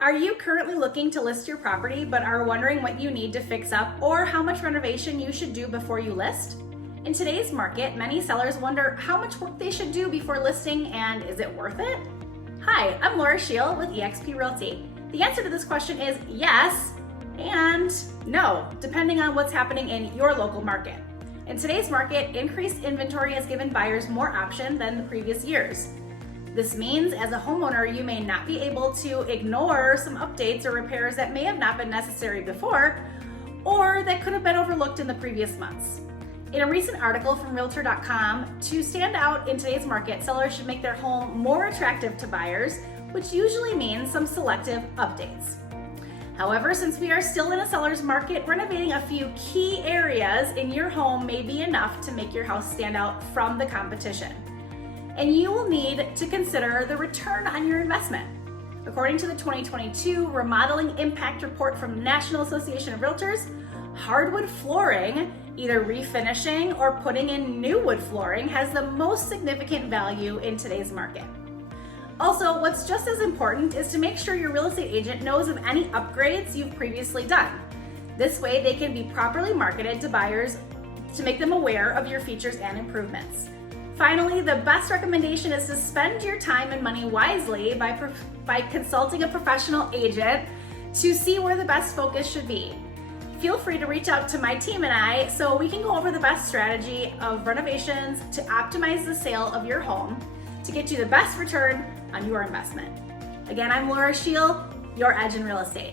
Are you currently looking to list your property but are wondering what you need to fix up or how much renovation you should do before you list? In today's market, many sellers wonder how much work they should do before listing and is it worth it? Hi, I'm Scheel with eXp Realty. The answer to this question is yes and no, depending on what's happening in your local market. In today's market, increased inventory has given buyers more option than the previous years. This means as a homeowner, you may not be able to ignore some updates or repairs that may have not been necessary before, or that could have been overlooked in the previous months. In a recent article from Realtor.com, to stand out in today's market, sellers should make their home more attractive to buyers, which usually means some selective updates. However, since we are still in a seller's market, renovating a few key areas in your home may be enough to make your house stand out from the competition. And you will need to consider the return on your investment. According to the 2022 Remodeling Impact Report from the National Association of Realtors, hardwood flooring, either refinishing or putting in new wood flooring, has the most significant value in today's market. Also, what's just as important is to make sure your real estate agent knows of any upgrades you've previously done. This way, they can be properly marketed to buyers to make them aware of your features and improvements. Finally, the best recommendation is to spend your time and money wisely by consulting a professional agent to see where the best focus should be. Feel free to reach out to my team and I so we can go over the best strategy of renovations to optimize the sale of your home to get you the best return on your investment. Again, I'm Scheel, your edge in real estate.